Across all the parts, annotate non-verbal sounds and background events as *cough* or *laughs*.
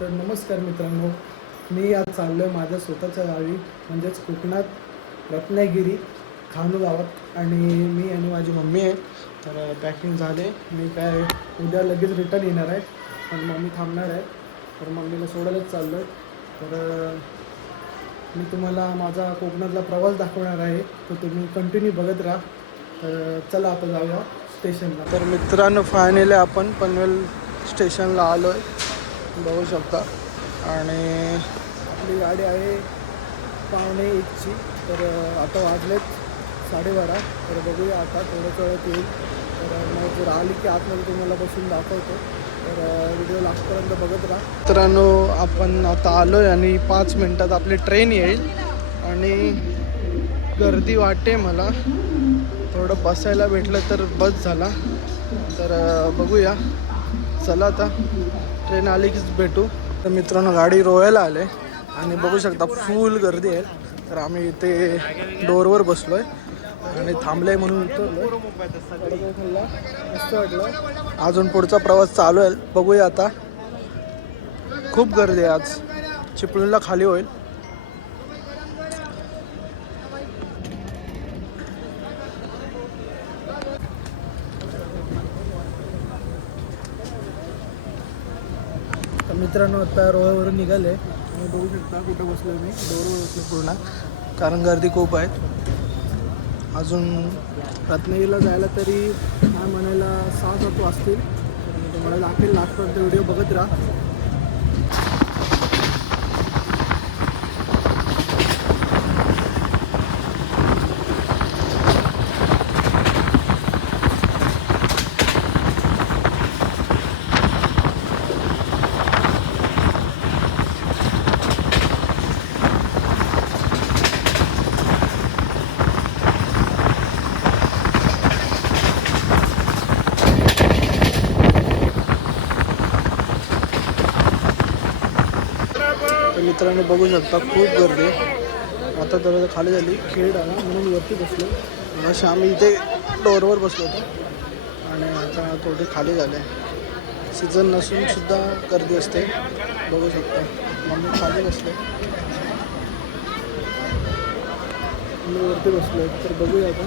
तर नमस्कार मित्रांनो मी आज चाललो आहे माझ्या स्वतःच्या गावी म्हणजेच कोकणात रत्नागिरी खानू गावात. आणि मी आणि माझी मम्मी आहे तर पॅकिंग झाले. मी काय उद्या लगेच रिटर्न येणार आहे आणि मम्मी थांबणार आहे. तर मम्मीला सोडायलाच चाललो आहे तर मी तुम्हाला माझा कोकणातला प्रवास दाखवणार आहे. तर तुम्ही कंटिन्यू बघत राहा. तर चला आपण जाऊया स्टेशनला तर मित्रांनो फायनली आपण पनवेल स्टेशनला आलो आहे बघू शकता. आणि आपली गाडी आहे पावणे एकची. तर आता वाजलेत साडेबारा. तर बघूया आता थोडं कळत येईल. तर मग जर आली की आतमध्ये तुम्हाला बसून दाखवतो. तर व्हिडिओ लास्टपर्यंत बघत राहा. मित्रांनो आपण आता आलो आहे आणि पाच मिनटात आपली ट्रेन येईल. आणि गर्दी वाटते मला. थोडं बसायला भेटलं तर बस झाला. तर बघूया. चला आता. ट्रेन आली कीच भेटू. तर मित्रांनो गाडी रोयाला आले. आणि बघू शकता फुल गर्दी आहे. तर आम्ही इथे डोरवर बसलो आहे आणि थांबलं आहे म्हणून उतरलो मस्त वाटलं. अजून पुढचा प्रवास चालू आहे. बघूया आता. खूप गर्दी आहे आज. चिपळूणला खाली होईल तर मित्रांनो आता रोयावरून निघाले. आणि बघू शकता कुठं बसलो मी. डोरवर बसलो पूर्ण. कारण गर्दी खूप आहे. अजून रत्नागिरीला जायला तरी काय म्हणायला सहा सात वाजतील. तुम्हाला दाखवेल लास्टपर्यंत व्हिडिओ बघत राहा. मित्रांनो बघू शकता खूप गर्दी आता तर खाली झाली खेळ आला म्हणून वरती बसलो. अशी आम्ही इथे डोरवर बसलो होतो. आणि आता थोडे खाली झाले. सीझन नसून सुद्धा गर्दी असते. बघू शकता. मम्मी खाली बसले. मी वरती बसलो. तर बघूया आता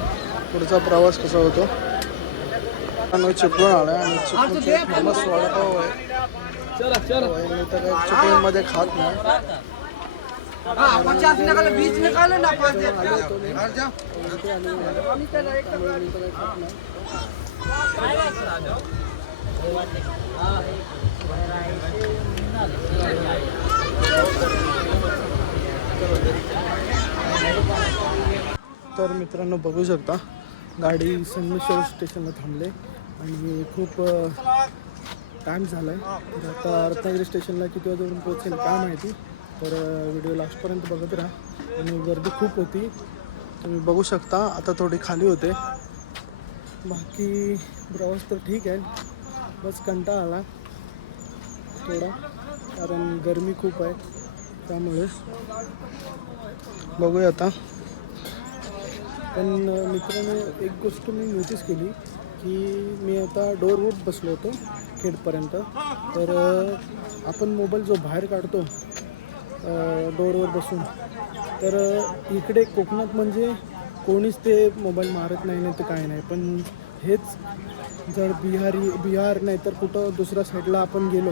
पुढचा प्रवास कसा होतो. आम्ही चिपळूण आला आणि चिपळूणचे फेमस वडापाव आहे. चिपळूणमध्ये खात नाही. हाँ पचास निकालो बीस निकालो ना पाँच. तर मित्रांनो बघू शकता गाडी संगमेश्वर स्टेशनला थांबले आणि खूप टाईम झाला आहे आता रत्नागिरी स्टेशनला किती वाजेपर्यंत पोहोचेल काय माहिती तर व्हिडिओ लास्टपर्यंत बघत राहा. आणि गर्दी खूप होती. तुम्ही बघू शकता आता थोडी खाली होते. बाकी प्रवास तर ठीक आहे. बस कंटाळा आला थोडा कारण गरमी खूप आहे. त्यामुळे बघूया आता. पण मित्रांनो एक गोष्ट मी नोटीस केली. की मी आता डोरवर बसलो होतो खेडपर्यंत. तर आपण मोबाईल जो बाहेर काढतो डोरवर बसून तर इकडे कोकणात म्हणजे कोणीच ते मोबाईल मारत नाही नाही तर काय नाही. पण हेच जर बिहारी बिहार नाही तर कुठं दुसऱ्या साईडला आपण गेलो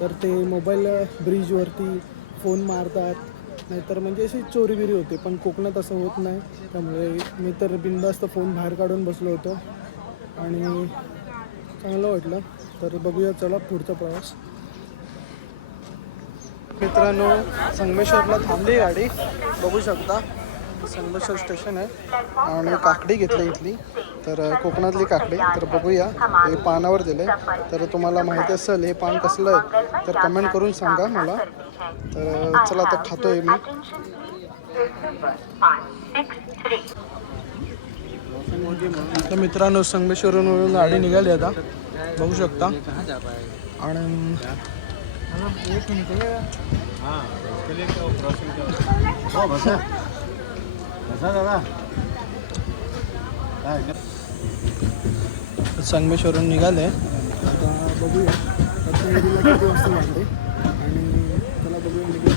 तर ते मोबाईल ब्रिजवरती फोन मारतात. नाहीतर म्हणजे अशी चोरीबिरी होते पण कोकणात असं होत नाही. त्यामुळे मी तर बिंदास्त फोन बाहेर काढून बसलो होतो. आणि चांगलं वाटलं. तर बघूया चला पुढचा प्रवास. मित्रांनो संगमेश्वरला थांबली गाडी. बघू शकता संगमेश्वर स्टेशन आहे. आणि काकडी घेतली इथली. तर कोकणातली काकडी. तर बघूया हे पानावर दिले तर तुम्हाला माहिती असेल हे पान कसलं आहे? तर कमेंट करून सांगा मला. तर चला आता खातोय मी. तर मित्रांनो संगमेश्वरवरून गाडी निघाली आता. बघू शकता. आणि संगमेश्वरून निघाले. आता बघूया. किती *laughs* आणि त्याला बघूया.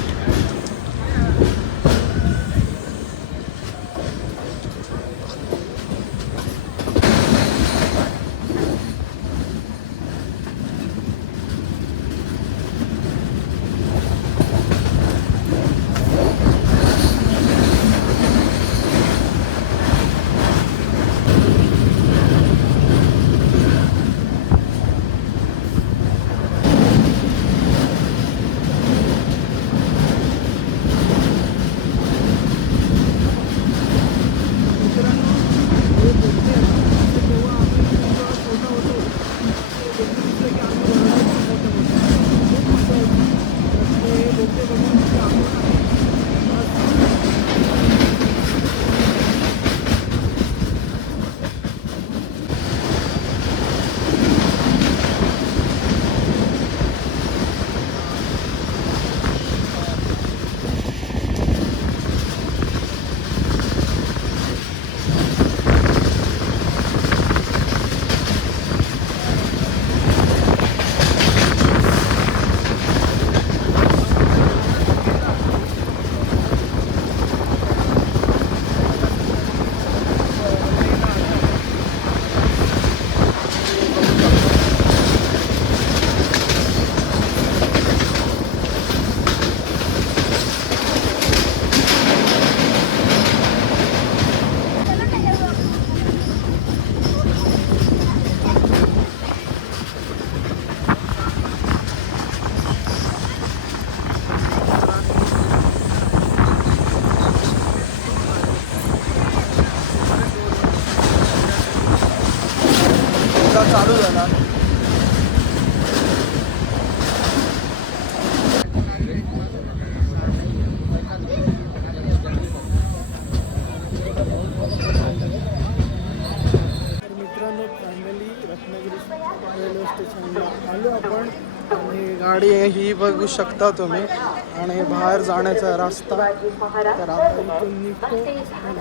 चालू झाला. आलो आपण. आणि गाडी ही बघू शकता तुम्ही. आणि बाहेर जाण्याचा रस्ता. तर आपण इथून निघतो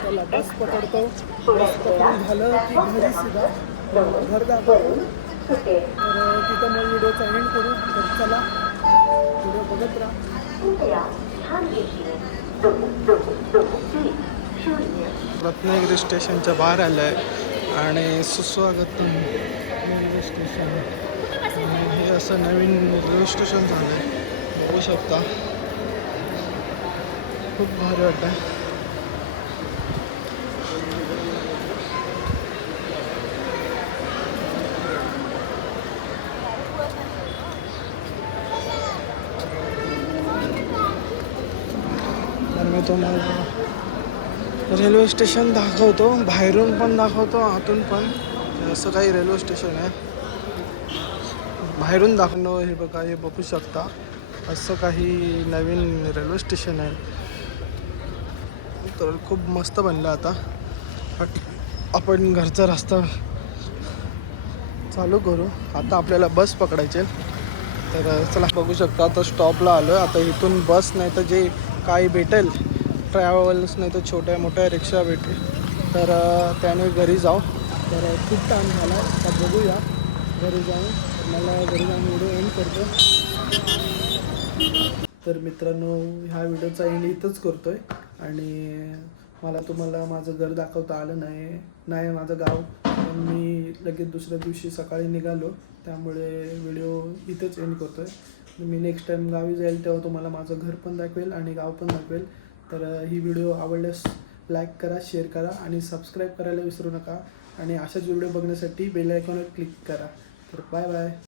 त्याला बस पकडतो. बस पकडून झालं की घरी सुद्धा. घर दाखवतो तर तिथं मग व्हिडिओचा एंड करू. तर चला. व्हिडिओ बघत राहा. रत्नागिरी स्टेशनच्या बाहेर आलं आहे आणि सुस्वागतम रेल्वे स्टेशन हे असं नवीन रेल्वे स्टेशन झालं आहे बघू शकता. खूप भारी वाटतं मी तुम्हाला. रेल्वे स्टेशन दाखवतो. बाहेरून पण दाखवतो आतून पण. असं काही रेल्वे स्टेशन आहे. बाहेरून दाखवणं हे बघा हे बघू शकता. असं काही नवीन रेल्वे स्टेशन आहे. तर खूप मस्त बनलं आता. बट आपण घरचा रस्ता चालू करू. आता आपल्याला बस पकडायची आहे. तर चला बघू शकता आता स्टॉपला आलो आता इथून बस नाही तर जे काही भेटेल. ट्रॅव्हल्स नाही तर छोट्या मोठ्या रिक्षा भेटेल. तर त्याने घरी जाऊ. तर खूप टाईम झाला. आता बघूया. घरी जाऊन मला घरी जाऊन व्हिडिओ एंड करतो. तर मित्रांनो ह्या व्हिडिओचा एंड इथंच करतो आहे आणि मला तुम्हाला माझं घर दाखवता आलं नाही नाही माझं गाव. पण मी लगेच दुसऱ्या दिवशी सकाळी निघालो. त्यामुळे व्हिडिओ इथेच एंड आहे मी नेक्स्ट टाईम गावी जाईल तेव्हा तुम्हाला माझं घर पण दाखवेल आणि गाव पण दाखवेल. तर ही व्हिडिओ आवडल्यास लाईक करा शेअर करा आणि सबस्क्राईब करायला विसरू नका. आणि अशाच व्हिडिओ बघण्यासाठी बेल आयकॉनवर क्लिक करा. तर बाय बाय